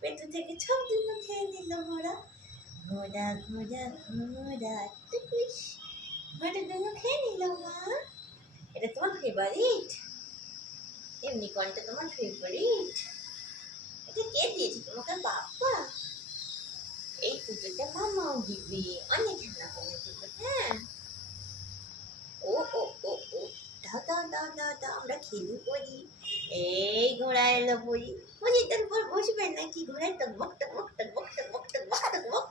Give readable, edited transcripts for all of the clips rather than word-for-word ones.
পেটু থেকে সব দুটো খেয়ে নিল ঘোড়া। ঘোড়া ঘোড়া ঘোড়া টুকুস, ঘোড়া দুটো খেয়ে নিল মা। এটা তোমার ফেভারিট? ইউনিকর্নটা তোমার ফেভারিট? এটা কে দিয়েছে তোমাকে? বাবা। এই পুজোটা মামাও দিবে, অনেক খেলা করে দেবে। হ্যাঁ, ও ও ও ও, দাও দাও দাও দাও দাও, আমরা খেলু করি। এই ঘোড়া এলো বলি, বলি তার উপর বসবে নাকি? ঘোড়ায় টকবক টকবক টকবক টকবক টকবক টকবক।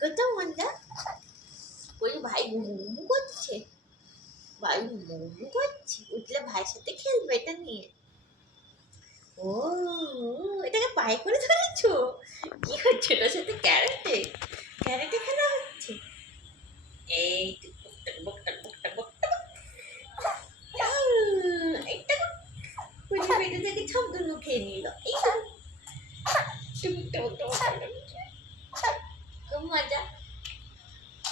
কত মজা। বলি ভাই ঘুমু করছে, ভাই ঘুমু করছে, উঠলে ভাইয়ের সাথে খেলবে এটা নিয়ে। ও, এটাকে পায়ে করে ধরেছো? কি হচ্ছে এটার সাথে? ক্যারেটে, ক্যারেটে খেলা হচ্ছে। এই টকবক টকবক টকবক টকবক। এইটা বুঝি পেটে থেকে সব দুলু খেয়ে নিল। এই খুব মজা।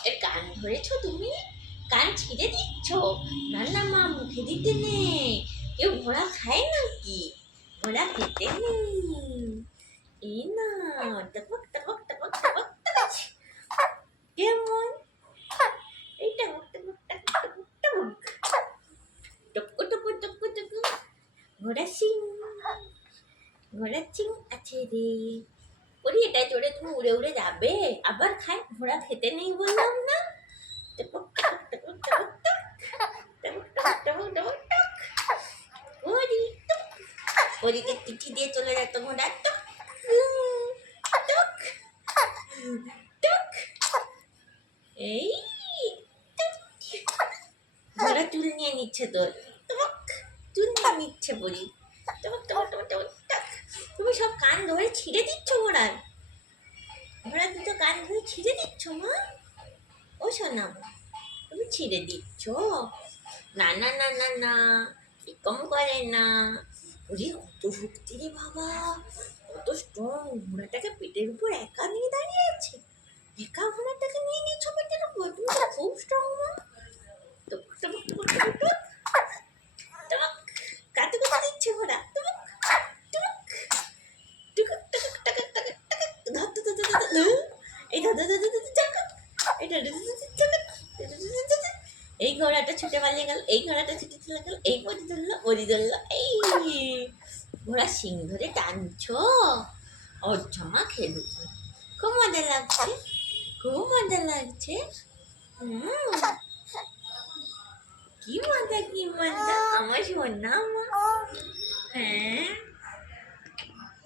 এর কান ধরেছো তুমি? কান ছিঁড়ে দিচ্ছ? না না মা, মুখে দিতে নেই। কেউ ঘোড়া খায় নাকি? ঘোড়া খেতে নেই। এই না, টপক টপক টপক টপক টপক। কেমন? এই টপক টপক টপক টপক টপক টপক টপক টপক। ঘোড়া সিং, ঘোড়া চিং আছে রে। বলি এটা চড়ে তুমি উড়ে উড়ে যাবে? আবার খায়? ঘোড়া খেতে নেই বললাম না? টপক টপক টপক টপক টক, টপক টপক টপক টপক টক। ওরি টক, ওদিকে চিঠি দিয়ে চলে যেত ঘোড়া। টক টক টক। এই ঘোড়া চুল নিয়ে নিচ্ছে তোর। টক, চুল নিয়ে নিচ্ছে বলি। টক টক টক টক টক। তুমি সব কান ধরে ছিঁড়ে দিচ্ছ ঘোড়ার। ঘোড়া দুটো কান ধরে ছিঁড়ে দিচ্ছ মা? ও সোনা, তুমি ছিঁড়ে দিচ্ছ? না না না না না, এরকম করে না। ওরে কত শক্তি রে বাবা, কত স্ট্রং। ঘোড়াটাকে পেটের উপর একা নিয়ে দাঁড়িয়ে আছে। একা ঘোড়াটাকে নিয়ে নিচ্ছ পেটের উপর? তুমি তো খুব স্ট্রং মা। টুক টুক টুক টুক টুক টুক। কাটু কাটু দিচ্ছে ঘোড়া। টুক টুক টুক টুক টুক টুক টুক। ধর ধর ধর ধর ধর। এই ধর ধর ধর ধর ধর। এটা এই ঘোড়াটা ছুটে পালিয়ে গেল, এই ঘোড়াটা ছুটে চলে গেল, এই পরি ধরলো, ওরি ধরলো। এই ঘোড়া শিং ধরে টানছো? ওর জমা খেলু। খুব মজা লাগছে, খুব মজা লাগছে। কি মজা, কি মজা আমার সোনা মা।